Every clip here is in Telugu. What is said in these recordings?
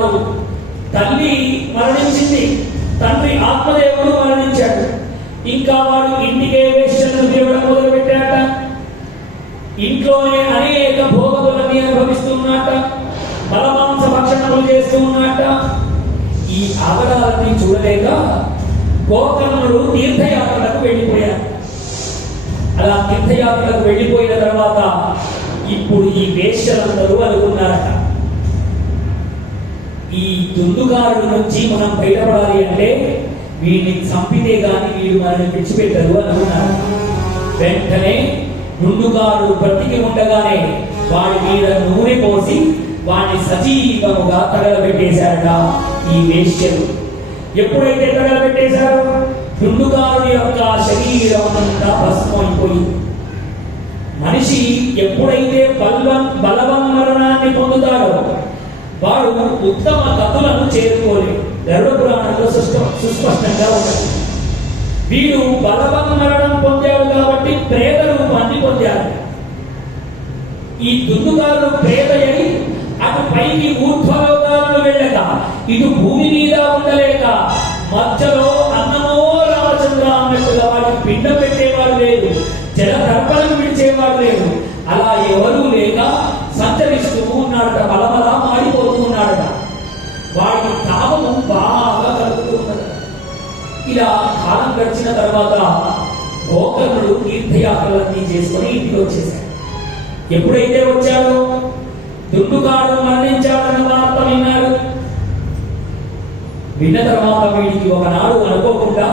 వాడు తల్లి మరణించింది. తండ్రి ఆత్మదేవుడు మరణించాడు. ఇంకా వాడు ఇంటికే వేషను దేవుడు మొదలుపెట్టాట ఇంట్లోనే అనేక భోగములన్నీ అనుభవిస్తున్నాట బలమాంస భక్షణములు చేస్తూ ఉన్నట ఈ ఆవరాలన్నీ చూడలేక గోకర్ణుడు తీర్థయాత్రలకు వెళ్ళిపోయాడు. అలా తీర్థయాత్రలకు వెళ్ళిపోయిన తర్వాత ఇప్పుడు ఈ వేషలందరూ అనుకున్నారట ఈ దుందుగారుల నుంచి మనం బయటపడాలి అంటే వీడిని చంపితే గాని వీడు మనల్ని విడిచిపెట్టరు అనుకున్నారు. వెంటనే దుండుగారుడు బ్రతికి ఉండగానే వాడి మీద నూనె పోసి వాడిని సజీవముగా తగలబెట్టేశారట ఈ వేష్యలు ఎప్పుడైతే తగలబెట్టేశారు దుండుగారుడి యొక్క శరీరం అంతా భస్మైపోయింది మనిషి ఎప్పుడైతే బలవం బలవం మరణాన్ని పొందుతాడో వాడు ఉత్తమ గతులను చేరుకోలే గరుడ పురాణంలో సుస్పష్టంగా ఉన్నది వీడు బలవన్ మరణం పొందాడు కాబట్టి ప్రేత రూపాన్ని పొందాడు ఈ దుందుగాలు ప్రేతయని అటు పైకి ఊర్ధ్వలోకాలను వెళ్ళక ఇటు భూమి మీద ఉండలేక మధ్యలో తర్వాత గోకర్ణుడు తీర్థయాత్రలన్నీ చేసుకొని ఇంటికి వచ్చేశాడు ఎప్పుడైతే వచ్చాడో దుండుగాడు మరణించాడన్న వార్త విన్నాడు విన్న తర్వాత వీడికి ఒకనాడు అనుకోకుండా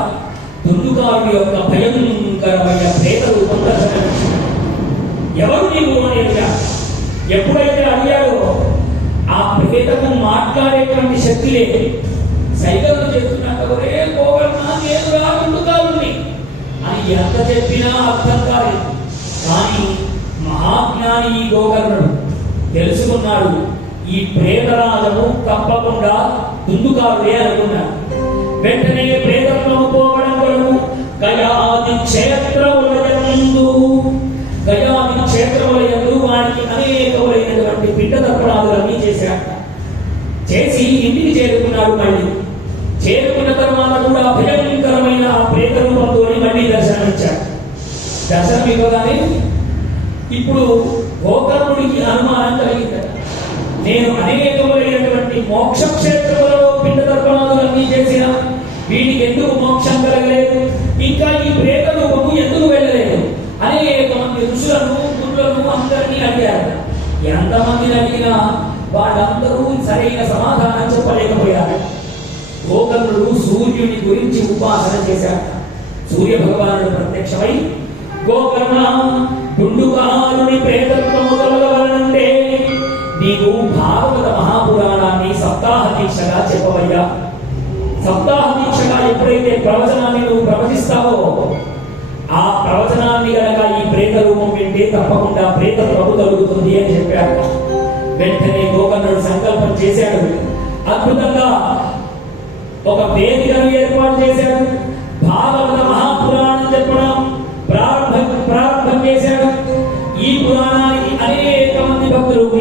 దుండుగాడు యొక్క భయంకరమైన ప్రేత రూపం ఎవరు నీవు అని అడిగాడు ఎప్పుడైతే అడిగాడో ఆ ప్రేతము మాట్లాడేటువంటి శక్తి లేదు. సైకిల్ చేస్తున్నట్టు ఎంత చెప్పినా అర్థం కాలేదు. కానీ మహాజ్ఞాని ఈ గోకర్ణుడు తెలుసుకున్నాడు ఈ ప్రేతరాజము తప్పకుండా దుందుకారుడే అనుకున్నాడు. వెంటనే ప్రేతంలో పోవడం కొరకు గయాది క్షేత్రములయందు గయాది క్షేత్రములయందు వారికి అనేకములైనటువంటి పిండ తప్పరాదులన్నీ చేశాడు. చేసి ఇంటికి చేరుకున్నాడు మళ్ళీ. చేరుకున్న తర్వాత కూడా భయంకరమైన ఆ ప్రేత రూపంతో మళ్ళీ దర్శనం ఇవ్వగానే ఇప్పుడు గోకర్ణుడికి అనుమానం కలిగింది. నేను అనేకములైనటువంటి మోక్ష క్షేత్రములలో పిండ తర్పణాలన్నీ చేసిన వీటికి ఎందుకు మోక్షం కలగలేదు? ఇంకా ఈ ప్రేత రూపము ఎందుకు వెళ్ళలేదు? అనేక మంది ఋషులను గురులను అందరినీ అడిగారు. ఎంతమందిని అడిగినా వాళ్ళందరూ సరైన సమాధానం చెప్పలేకపోయారు. గోకర్ణుడు సూర్యుని గురించి ఉపాసన చేశాడు. సూర్య భగవానుడు ప్రత్యక్షమై గోకర్ణ డుండుకారుని ప్రేతత్వము కలగవలనంటే నీకు భాగవత మహాపురాణాన్ని సప్తాహ దీక్షగా చెప్పవయ్యా. సప్తాహ దీక్షగా ఎప్పుడైతే ప్రవచనాన్ని నువ్వు ప్రవచిస్తావో ఆ ప్రవచనాన్ని గనక ఈ ప్రేత రూపం వింటే తప్పకుండా ప్రేత ప్రభు తొలుగుతుంది అని చెప్పాడు వెంటనే గోకర్ణుడు సంకల్పం చేశాడు. అద్భుతంగా ఒక వేదికను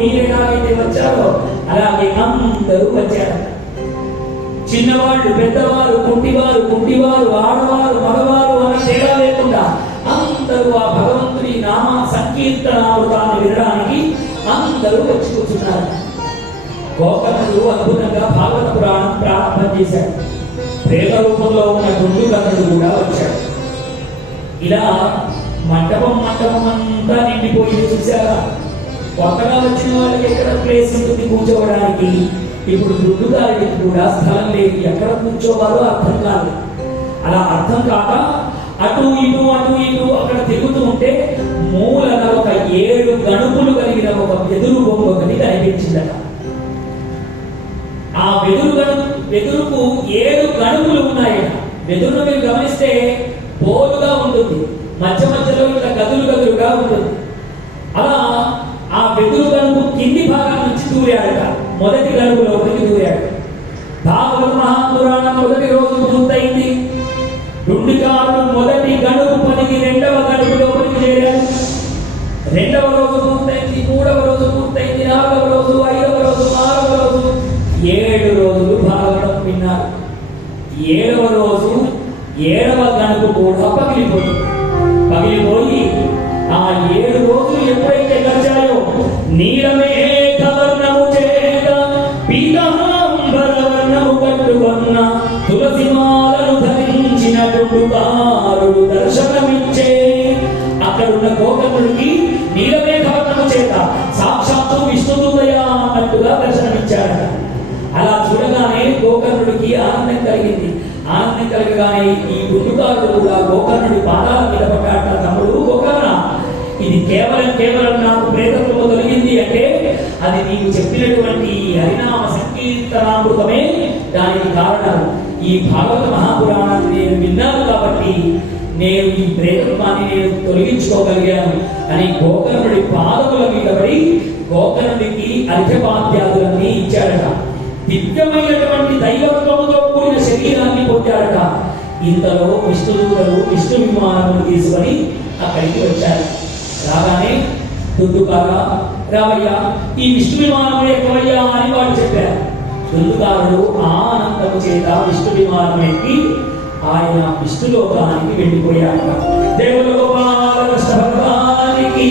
మీరు ఎలాగైతే వచ్చారో అలాగే అందరూ వచ్చారు. చిన్నవాళ్ళు పెద్దవారు కుంటివారు కుంటివారు ఆడవారు మగవారు అని తేడా లేకుండా అందరూ ఆ భగవంతుని నామ సంకీర్తనామృతాన్ని వినడానికి అందరూ వచ్చి కూర్చున్నారు. గోకర్ణుడు అద్భుతంగా భాగవత పురాణం ప్రారంభం చేశాడు. ప్రేత రూపంలో ఉన్న గుండుకర్ణుడు కూడా వచ్చాడు. ఇలా మంటపం మంటపం అంతా నిండిపోయింది చూసారా కొత్తగా వచ్చిన వాళ్ళకి ఎక్కడ ప్లేస్ ఉంటుంది కూర్చోవడానికి? ఇప్పుడు వృద్ధుగారికి కూడా స్థలం లేదు. ఎక్కడ కూర్చోవాలో అర్థం కాదు. అలా అర్థం కాక అటు ఇటు అటు ఇటు అక్కడ తిరుగుతూ ఉంటే మూలన ఒక ఏడు గణుపులు కలిగిన ఒక వెదురు బొమ్మ ఒకటి కనిపించిందట. ఆ వెదురు గణు వెదురుకు ఏడు గణుపులు ఉన్నాయి వెదురును మీరు గమనిస్తే బోలుగా ఉంటుంది. మధ్య మధ్యలో ఇట్లా గదులు గదులుగా ఉంటుంది. అలా మొదటి గడువు లోపలికి దూరాడు. భాగవత మహాపురాణం మొదటి రోజు పూర్తయింది. డుండికారుడు మొదటి గడువు పనికి రెండవ గడువు లోపలికి చేరాడు. రెండవ రోజు పూర్తయింది మూడవ రోజు పూర్తయింది నాలుగవ రోజు ఐదవ రోజు ఆరవ రోజు ఏడు రోజులు భాగవతం విన్నారు. ఏడవ రోజు ఏడవ గనుపు కూడా పగిలిపోయింది. పగిలిపోయి ఆ ఏడు రోజులు ఎప్పుడైతే గడిచాయో నీలమే సాక్షాత్తు విష్ణుదూతయ అన్నట్టుగా దర్శనమిచ్చాడు అలా చూడగానే గోకర్ణుడికి ఆనందం కలిగింది. ఆనందం కలగగానే ఈ గుండుకారుడు కూడా గోకర్ణుడి పాదాల మీద పడ్డాట తమ్ముడు గోకర్ణ ఇది కేవలం కేవలం నాకు ప్రేతత్వం కలిగింది అంటే అది నీకు చెప్పినటువంటి హరినామ సంకీర్తనామృతమే. దానికి కారణం ఈ భాగవత మహాపురాణాన్ని నేను విన్నాను కాబట్టి నేను ఈ ప్రేతత్వాన్ని నేను తొలగించుకోగలిగాను అని గోకర్ణుడి పాదముల మీద పడి గోకర్ణుడికి అర్ఘ్యపాద్యాదులన్నీ ఇచ్చాడట దివ్యమైనటువంటి దైవత్వముతో కూడిన శరీరాన్ని పొందాడట ఇంతలో విష్ణుదూతలు విష్ణు విమానములు తీసుకొని అక్కడికి వచ్చారు. రాగానే దుద్దుకారా రావయ్య ఈ విష్ణు విమానము ఎక్కవయ్యా అని వాడు చెప్పారు. దుద్దుకారుడు ఆనందము చేత విష్ణు విమానం ఎక్కి ఆయన విష్ణులోకానికి వెళ్ళిపోయాడు దేవుల గోపాల కృష్ణ భగవానికి